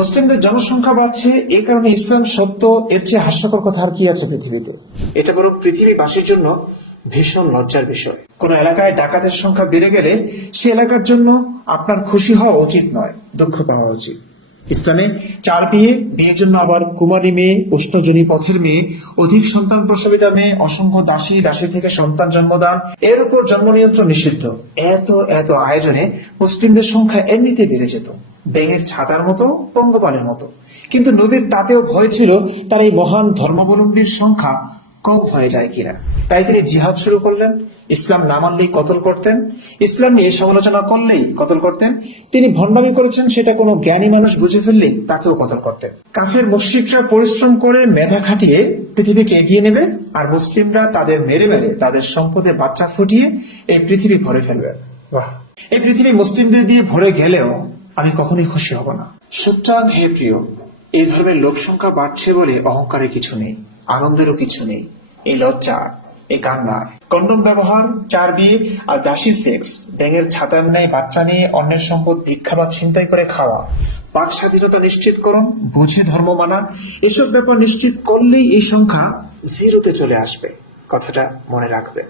মুসলিমদের জনসংখ্যা বাড়ছে, এই কারণে ইসলাম সত্য, এর চেয়ে হাস্যকর কথা আর কি আছে পৃথিবীতে? এটা বরং পৃথিবীবাসীর জন্য ভীষণ লজ্জার বিষয়। কোন এলাকায় ডাকাতের সংখ্যা বেড়ে গেলে সে এলাকার জন্য আপনার খুশি হওয়া উচিত নয়, দুঃখ পাওয়া উচিত। ইসলামে 4 বিয়ের জন্য আবার কুমারী মেয়ে, উষ্ণজনী পথের মেয়ে, অধিক সন্তান প্রসবিতা মেয়ে, অসংখ্য দাসী থেকে সন্তান জন্মদান, এর উপর জন্ম নিয়ন্ত্রণ নিষিদ্ধ। এত এত আয়োজনে মুসলিমদের সংখ্যা এমনিতে বেড়ে যেত, ব্যাঙের ছাতার মতো, পঙ্গপালের মতো। কিন্তু নবীর তাতেও ভয় ছিল তার এই মহান ধর্মাবলম্বীর সংখ্যা কম হয়ে যায় কিনা। তাই তিনি জিহাদ শুরু করলেন। ইসলাম না মানলেই কতল করতেন, ইসলাম নিয়ে সমালোচনা করলেই কতল করতেন। তিনি ভণ্ডামি করেছেন সেটা কোনো জ্ঞানী মানুষ বুঝে ফেললেই তাকেও কতল করতেন। কাফের মুশরিকরা পরিশ্রম করে মেধা খাটিয়ে পৃথিবীকে এগিয়ে নেবে, আর মুসলিমরা তাদের মেরে মেরে তাদের সম্পদে বাচ্চা ফুটিয়ে এই পৃথিবী ভরে ফেলবে। বাহ! এই পৃথিবী মুসলিমদের দিয়ে ভরে গেলেও আমি কখনোই খুশি হব না। সুতরাং হে প্রিয়, এই ধর্মের লোক সংখ্যা বাড়ছে বলে অহংকারের কিছু নেই, আনন্দেরও কিছু নেই। এই লজ্জা, এই কান্না, কন্ডম ব্যবহার, 4 বিয়ে আর দাসী সেক্স, ব্যাঙের ছাতার ন্যায় বাচ্চা নিয়ে অন্যের সম্পদ ভিক্ষা বা ছিনতাই করে খাওয়া, বাক স্বাধীনতা নিশ্চিত করুন, বুঝে ধর্ম মানা, এসব ব্যাপার নিশ্চিত করলেই এই সংখ্যা 0-তে চলে আসবে। কথাটা মনে রাখবে।